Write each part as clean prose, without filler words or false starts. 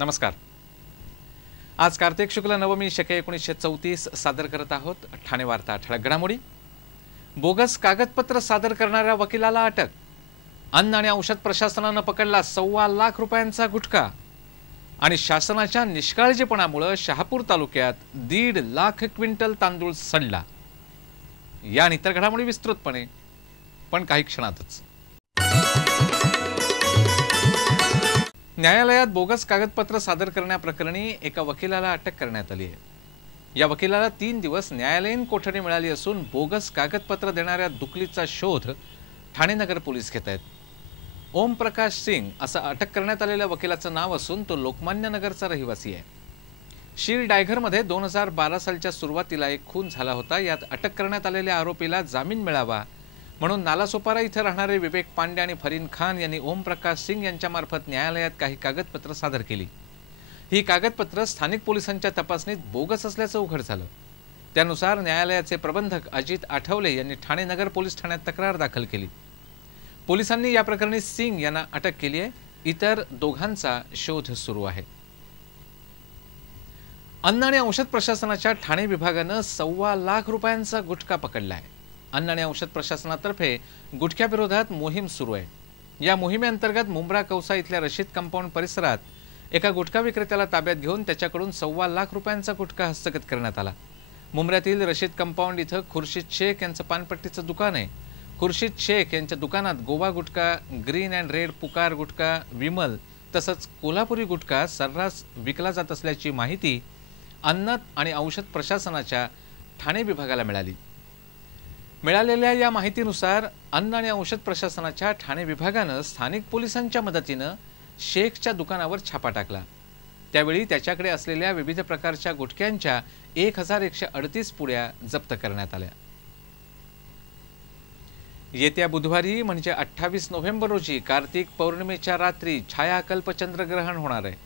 नमस्कार। आज कार्तिक शुक्ल नवमी शके 1934 सादर करत आहोत ठाणे वार्ता ठळक घडामोडी। बोगस कागदपत्र सादर करणाऱ्या वकिलाला अटक। अन्न आणि औषध प्रशासनानं पकडला 1.25 लाख रुपयांचा गुटखा। आणि शासनाच्या निष्काळजीपणामुळे शहापूर तालुक्यात 1.5 लाख क्विंटल तांदूळ सडला। या आणि इतर घडामोडी विस्तृतपणे पण काही क्षणातच। न्यायालयात बोगस कागदपत्र सादर करण्याप्रकरणी एका वकिलाला अटक करण्यात आली आहे। या वकिलाला 3 दिवस न्यायालयीन कोठडी मिळाली असून बोगस कागदपत्र देणाऱ्या दुकलीचा शोध ठाणे नगर पोलीस घेत आहेत। ओम प्रकाश सिंग असं अटक करण्यात आलेल्या वकिलाचं नाव असून तो लोकमान्य नगरचा रहिवासी आहे। शीर डायघरमध्ये 2012 सालच्या सुरुवातीला एक खून झाला होता। यात अटक करण्यात आलेल्या आरोपीला जामीन मिळावा म्हणून नालासोपारा इथं राहणारे विवेक पांडे आणि फरीन खान यांनी ओम प्रकाश सिंग यांच्यामार्फत न्यायालयात काही कागदपत्र सादर केली। ही कागदपत्र स्थानिक पोलिसांच्या तपासणीत बोगस असल्याचं उघड झालं। त्यानुसार न्यायालयाचे प्रबंधक अजित आठवले यांनी ठाणे नगर पोलीस ठाण्यात तक्रार दाखल केली। पोलिसांनी या प्रकरणी सिंग यांना अटक केली आहे। इतर दोघांचा शोध सुरू आहे। अन्न आणि औषध प्रशासनाच्या ठाणे विभागानं 1.25 लाख रुपयांचा गुटखा पकडला आहे। अन्न आणि औषध प्रशासनातर्फे गुटख्याविरोधात मोहीम सुरू आहे। या मोहिमेअंतर्गत मुंब्रा कौसा इथल्या रशीद कंपाऊंड परिसरात एका गुटखा विक्रेत्याला ताब्यात घेऊन त्याच्याकडून 1.25 लाख रुपयांचा गुटखा हस्तगत करण्यात आला। मुंब्र्यातील रशीद कंपाऊंड इथं खुर्शीद शेख यांचं पानपट्टीचं दुकान आहे। खुर्शीद शेख यांच्या दुकानात गोवा गुटखा, ग्रीन अँड रेड पुकार गुटखा, विमल तसंच कोल्हापुरी गुटखा सर्रास विकला जात असल्याची माहिती अन्न आणि औषध प्रशासनाच्या ठाणे विभागाला मिळाली। मिळालेल्या या माहितीनुसार अन्न आणि औषध प्रशासनाच्या ठाणे विभागानं स्थानिक पोलिसांच्या मदतीनं शेखच्या दुकानावर छापा टाकला। त्यावेळी त्याच्याकडे असलेल्या विविध प्रकारच्या गुटख्यांच्या 1138 पुड्या जप्त करण्यात आल्या। येत्या बुधवारी म्हणजे 28 नोव्हेंबर रोजी कार्तिक पौर्णिमेच्या रात्री छायाकल्प चंद्रग्रहण होणार आहे।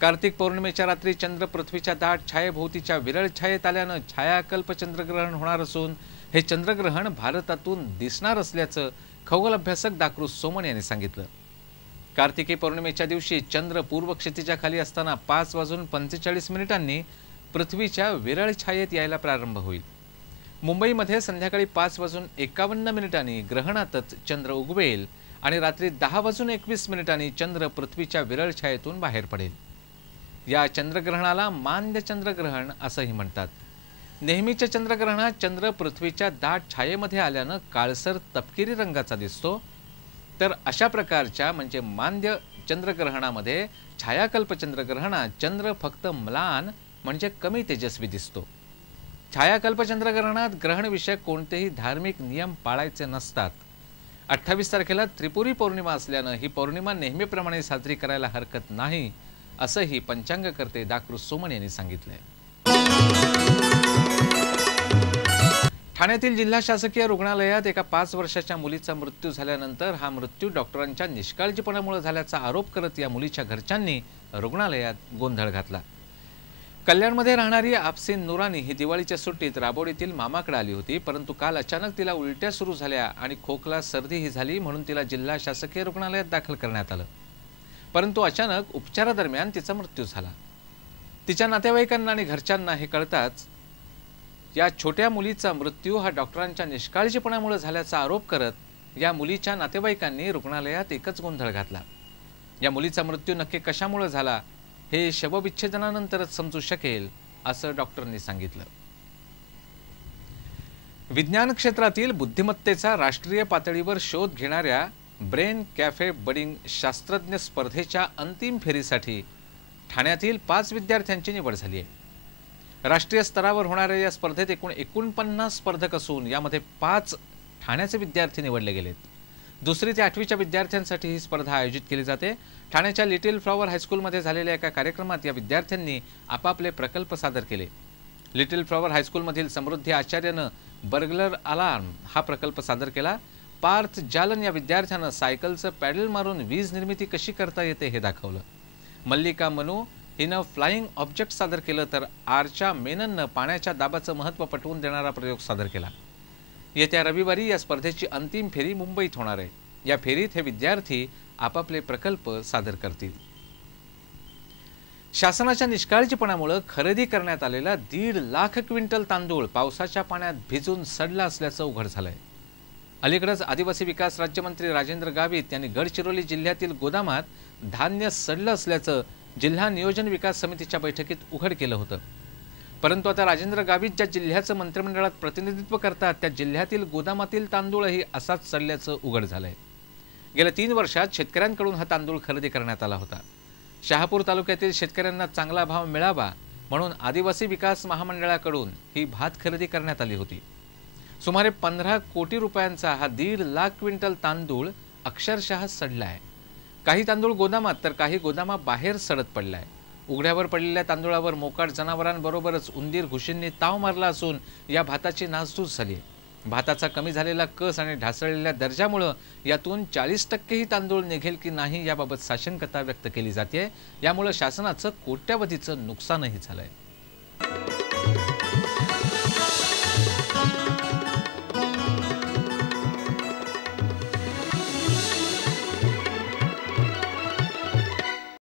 कार्तिक पौर्णिमेच्या रात्री चंद्र पृथ्वीच्या दाट छायेभोवतीच्या विरळ छायेत आल्यानं छायाकल्प चंद्रग्रहण होणार असून हे चंद्रग्रहण भारतातून दिसणार असल्याचं खगोल अभ्यासक डॉ. सोमन यांनी सांगितलं। कार्तिकी पौर्णिमेच्या दिवशी चंद्र पूर्व क्षितिजाखाली असताना 5:45 पृथ्वीच्या विरळ छायेत यायला प्रारंभ होईल। मुंबईमध्ये संध्याकाळी 5:51 ग्रहणातच चंद्र उगवेल आणि रात्री 10:21 चंद्र पृथ्वीच्या विरळ छायेतून बाहेर पडेल। या चंद्रग्रहणाला मांद्य चंद्रग्रहण असंही म्हणतात। नेहमीच्या चंद्रग्रहणात चंद्र पृथ्वीच्या दाट छायेमध्ये आल्यानं काळसर तपकिरी रंगाचा दिसतो, तर अशा प्रकारच्या म्हणजे मांद्य चंद्रग्रहणामध्ये छायाकल्प चंद्रग्रहणात चंद्र फक्त म्लान म्हणजे कमी तेजस्वी दिसतो। छायाकल्प चंद्रग्रहणात ग्रहणविषयक कोणतेही धार्मिक नियम पाळायचे नसतात। 28 तारखेला त्रिपुरी पौर्णिमा असल्यानं ही पौर्णिमा नेहमीप्रमाणे साजरी करायला हरकत नाही असंही पंचांगकर्ते डॉ. सोमन यांनी सांगितलंय। ठाण्यातील जिल्हा शासकीय रुग्णालयात एका 5 वर्षाच्या मुलीचा मृत्यू झाल्यानंतर हा मृत्यू डॉक्टरांच्या निष्काळजीपणामुळे झाल्याचा आरोप करत या मुलीच्या घरच्यांनी रुग्णालयात गोंधळ घातला। कल्याणमध्ये राहणारी आपसीन नुरानी ही दिवाळीच्या सुट्टीत राबोडीतील मामाकडे आली होती, परंतु काल अचानक तिला उलट्या सुरू झाल्या आणि खोकला सर्दी ही झाली म्हणून तिला जिल्हा शासकीय रुग्णालयात दाखल करण्यात आलं। परंतु अचानक उपचारादरम्यान तिचा मृत्यू झाला। तिच्या नातेवाईकांना आणि घरच्यांना हे कळताच या छोट्या मुलीचा मृत्यू हा डॉक्टरांच्या निष्काळजीपणामुळे झाल्याचा आरोप करत या मुलीच्या नातेवाईकांनी रुग्णालयात एकच गोंधळ घातला। या मुलीचा मृत्यू नक्की कशामुळे झाला हे शवविच्छेदनानंतरच समजू शकेल असं डॉक्टरांनी सांगितलं। विज्ञान क्षेत्रातील बुद्धिमत्तेचा राष्ट्रीय पातळीवर शोध घेणाऱ्या ब्रेन कॅफे बडिंग शास्त्रज्ञ स्पर्धेच्या अंतिम फेरीसाठी ठाण्यातील 5 विद्यार्थ्यांची निवड झाली आहे। राष्ट्रीय स्तरावर होणाऱ्या या स्पर्धेत एकूण 49 स्पर्धक असून यामध्ये 5 ठाण्याचे विद्यार्थी निवडले गेलेत। 2री ते 8वीच्या विद्यार्थ्यांसाठी ही स्पर्धा आयोजित केली जाते। ठाण्याच्या लिटिल फ्लॉवर हायस्कूलमध्ये झालेल्या एका कार्यक्रमात या विद्यार्थ्यांनी आपापले प्रकल्प सादर केले। लिटिल फ्लॉवर हायस्कूलमधील समृद्धी आचार्यानं बर्गलर अलार्म हा प्रकल्प सादर केला। पार्थ जालन या विद्यार्थ्यानं सायकलचं पॅडल मारून वीज निर्मिती कशी करता येते हे दाखवलं। मल्लिका मनू हिनं फ्लाइंग ऑब्जेक्ट सादर केलं, तर आर्चा मेनननं पाण्याच्या दाबाचं महत्त्व पटवून देणारा प्रयोग सादर केला। येत्या रविवारी या स्पर्धेची अंतिम फेरी मुंबईत होणार आहे। या फेरीत हे विद्यार्थी आपापले प्रकल्प सादर करतील। शासनाच्या निष्काळजीपणामुळे खरेदी करण्यात आलेला 1.5 लाख क्विंटल तांदूळ पावसाच्या पाण्यात भिजून सडला असल्याचं उघड झालंय। अलीकडेच आदिवासी विकास राज्यमंत्री राजेंद्र गावित यांनी गडचिरोली जिल्ह्यातील गोदामात धान्य सडलं असल्याचं जिल्हा नियोजन विकास समितीच्या बैठकीत उघड केलं होतं। परंतु आता राजेंद्र गावित ज्या जिल्ह्याचं मंत्रिमंडळात प्रतिनिधित्व करतात त्या जिल्ह्यातील गोदामातील तांदूळही असाच सडल्याचं उघड झालंय। गेल्या 3 वर्षात शेतकऱ्यांकडून हा तांदूळ खरेदी करण्यात आला होता। शहापूर तालुक्यातील शेतकऱ्यांना चांगला भाव मिळावा म्हणून आदिवासी विकास महामंडळाकडून ही भात खरेदी करण्यात आली होती। सुमारे 15 कोटी रुपयांचा हा 1.5 लाख क्विंटल तांदूळ अक्षरशः सडलाय। काही तांदूळ गोदामात तर काही गोदामाबाहेर सडत पडलाय। उघड्यावर पडलेल्या तांदूळावर मोकाट जनावरांबरोबरच उंदीर घुशींनी ताव मारला असून या भाताची नासधूस झाली। भाताचा कमी झालेला कस आणि ढासळलेल्या दर्जामुळे यातून 40% ही तांदूळ निघेल की नाही याबाबत साशंकता व्यक्त केली जाते। यामुळे शासनाचं कोट्यवधीचं नुकसानही झालंय।